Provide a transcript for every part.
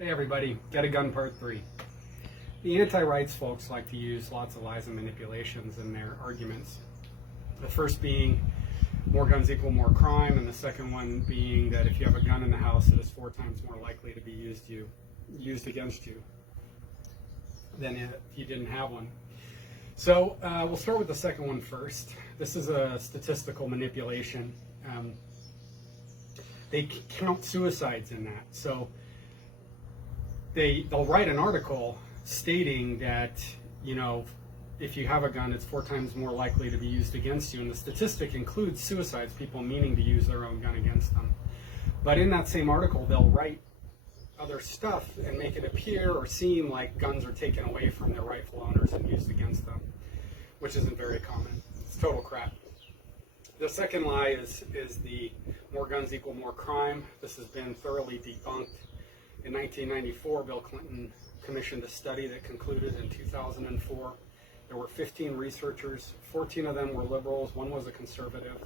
Hey everybody, Get a Gun Part 3. The anti-rights folks like to use lots of lies and manipulations in their arguments. The first being more guns equal more crime, and the second one being that if you have a gun in the house, it is 4 times more likely to be used against you than if you didn't have one. So we'll start with the second one first. This is a statistical manipulation. They count suicides in that. So they'll write an article stating that, you know, if you have a gun, it's 4 times more likely to be used against you. And the statistic includes suicides, people meaning to use their own gun against them. But in that same article, they'll write other stuff and make it appear or seem like guns are taken away from their rightful owners and used against them, which isn't very common. It's total crap. The second lie is the more guns equal more crime. This has been thoroughly debunked. In 1994, Bill Clinton commissioned a study that concluded in 2004. There were 15 researchers, 14 of them were liberals, 1 was a conservative.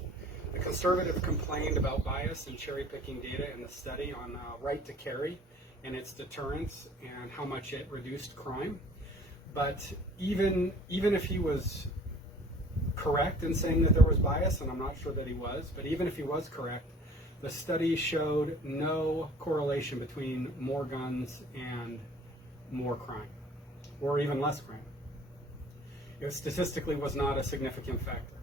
The conservative complained about bias and cherry-picking data in the study on right to carry and its deterrence and how much it reduced crime. But even if he was correct in saying that there was bias, and I'm not sure that he was, but even if he was correct, the study showed no correlation between more guns and more crime, or even less crime. It statistically was not a significant factor.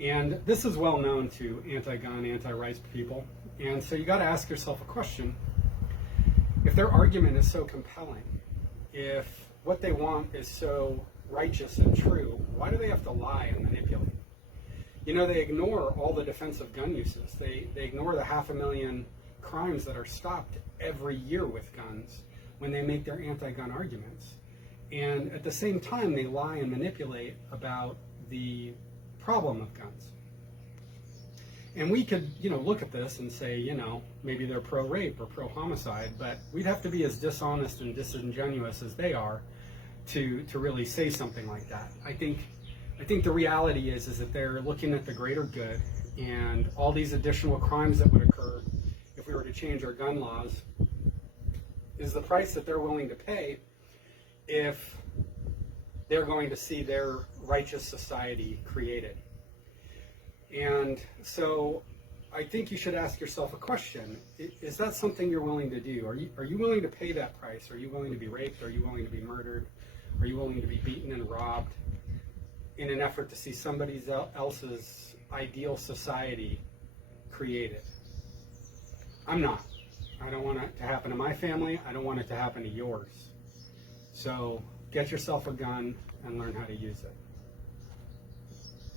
And this is well known to anti-gun, anti-rights people. And so you got to ask yourself a question. If their argument is so compelling, if what they want is so righteous and true, why do they have to lie and manipulate? You know, they ignore all the defensive gun uses. They ignore the 500,000 crimes that are stopped every year with guns when they make their anti-gun arguments. And at the same time, they lie and manipulate about the problem of guns. And we could, look at this and say, maybe they're pro-rape or pro-homicide, but we'd have to be as dishonest and disingenuous as they are to really say something like that. I think the reality is that they're looking at the greater good, and all these additional crimes that would occur if we were to change our gun laws is the price that they're willing to pay if they're going to see their righteous society created. And so I think you should ask yourself a question. Is that something you're willing to do? Are you willing to pay that price? Are you willing to be raped? Are you willing to be murdered? Are you willing to be beaten and robbed in an effort to see somebody else's ideal society created? I'm not. I don't want it to happen to my family. I don't want it to happen to yours. So get yourself a gun and learn how to use it.